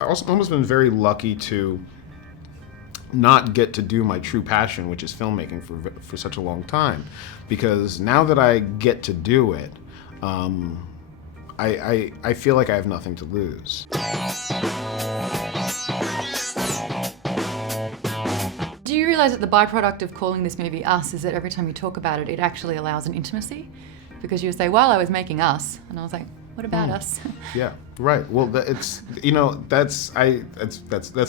almost been very lucky to not get to do my true passion, which is filmmaking, for such a long time, because now that I get to do it, I feel like I have nothing to lose. Do you realize that the byproduct of calling this movie Us is that every time you talk about it, it actually allows an intimacy? Because you say, well, I was making Us, and I was like, what about us? Yeah, right. Well, it's, you know, that's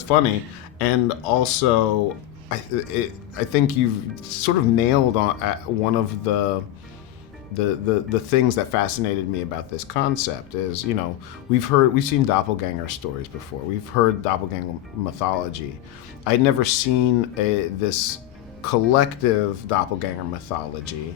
funny, and also I think you've sort of nailed on one of the things that fascinated me about this concept is, you know, we've seen doppelganger stories before. We've heard doppelganger mythology. I'd never seen this collective doppelganger mythology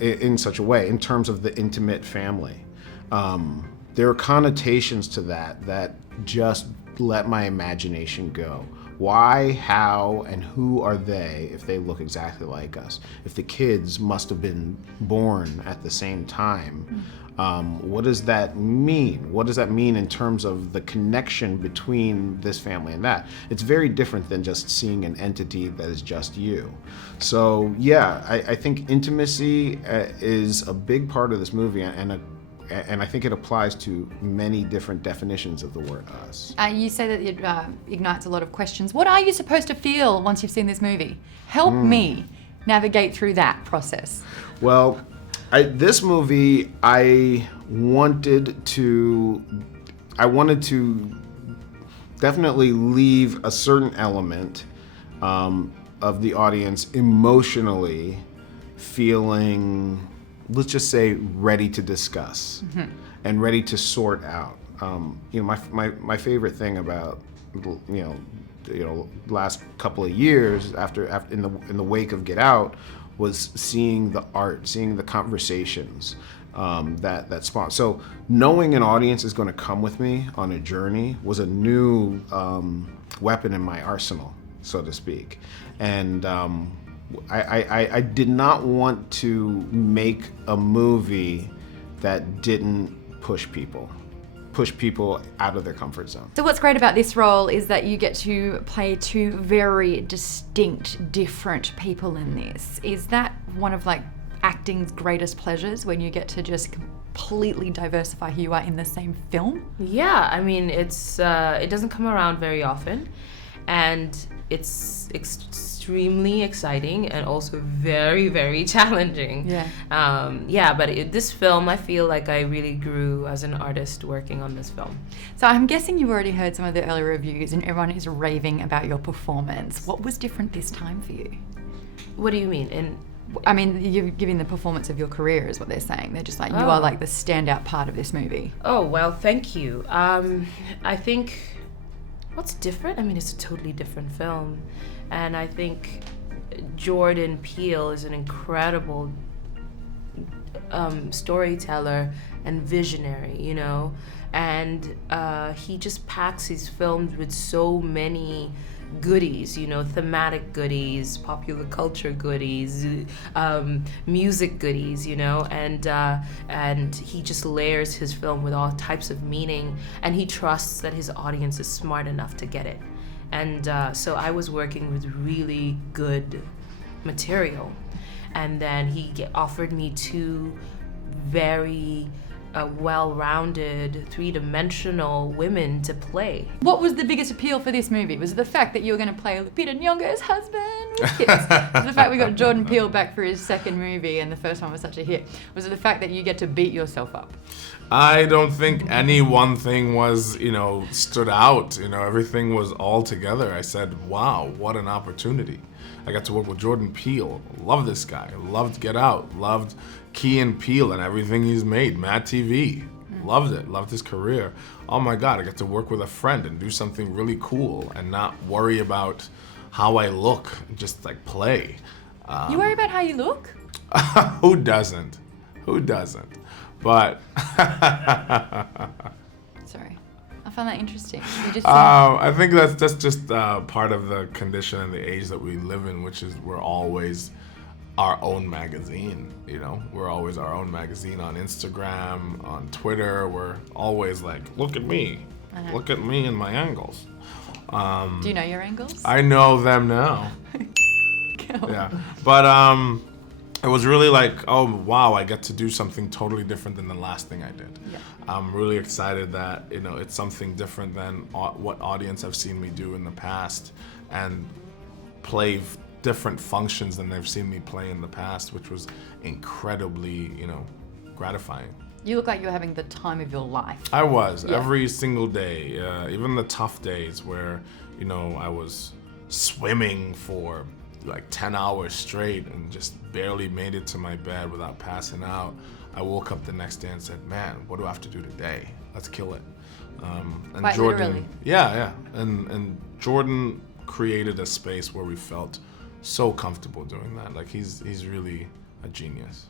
in such a way, in terms of the intimate family. There are connotations to that just let my imagination go. Why, how, and who are they if they look exactly like us? If the kids must have been born at the same time, what does that mean? What does that mean in terms of the connection between this family and that? It's very different than just seeing an entity that is just you. So yeah, I think intimacy is a big part of this movie, and I think it applies to many different definitions of the word us. You say that it ignites a lot of questions. What are you supposed to feel once you've seen this movie? Help me navigate through that process. Well, this movie, I wanted to definitely leave a certain element of the audience emotionally feeling, let's just say, ready to discuss and ready to sort out. You know, my favorite thing about last couple of years after in the wake of Get Out was seeing the art, seeing the conversations that spawn. So knowing an audience is going to come with me on a journey was a new weapon in my arsenal, so to speak. And I did not want to make a movie that didn't push people out of their comfort zone. So what's great about this role is that you get to play two very distinct, different people in this. Is that one of like acting's greatest pleasures, when you get to just completely diversify who you are in the same film? Yeah, I mean, it doesn't come around very often, and it's extremely exciting and also very, very challenging. Yeah. But this film, I feel like I really grew as an artist working on this film. So I'm guessing you've already heard some of the early reviews and everyone is raving about your performance. What was different this time for you? What do you mean? I mean, you're giving the performance of your career is what they're saying. They're just like, you are like the standout part of this movie. Oh, well, thank you. I think what's different? I mean, it's a totally different film. And I think Jordan Peele is an incredible storyteller and visionary, you know? And he just packs his films with so many goodies, you know, thematic goodies, popular culture goodies, music goodies, you know, and he just layers his film with all types of meaning, and he trusts that his audience is smart enough to get it. And so I was working with really good material, and then he offered me two very well-rounded, three-dimensional women to play. What was the biggest appeal for this movie? Was it the fact that you were going to play Lupita Nyong'o's husband with kids? Was it the fact we got Jordan Peele back for his second movie and the first one was such a hit? Was it the fact that you get to beat yourself up? I don't think any one thing was, stood out. Everything was all together. I said, wow, what an opportunity. I got to work with Jordan Peele. Love this guy. Loved Get Out. Loved Key and Peele and everything he's made. Mad TV. Loved it. Loved his career. Oh my God, I got to work with a friend and do something really cool and not worry about how I look. Just like play. You worry about how you look? Who doesn't? Who doesn't? But sorry, I found that interesting. You just I think that's just part of the condition and the age that we live in, which is we're always our own magazine. We're always our own magazine on Instagram, on Twitter. We're always like, look at me, Look at me and my angles. Do you know your angles? I know them now. Yeah, but it was really like, oh wow, I get to do something totally different than the last thing I did. Yeah. I'm really excited that it's something different than what audience have seen me do in the past, and play different functions than they've seen me play in the past, which was incredibly gratifying. You look like you're having the time of your life. I was Yeah. every single day, even the tough days where I was swimming for like 10 hours straight and just barely made it to my bed without passing out. I woke up the next day and said, man, what do I have to do today? Let's kill it. And Quite Jordan, literally. yeah. And Jordan created a space where we felt so comfortable doing that. Like he's really a genius.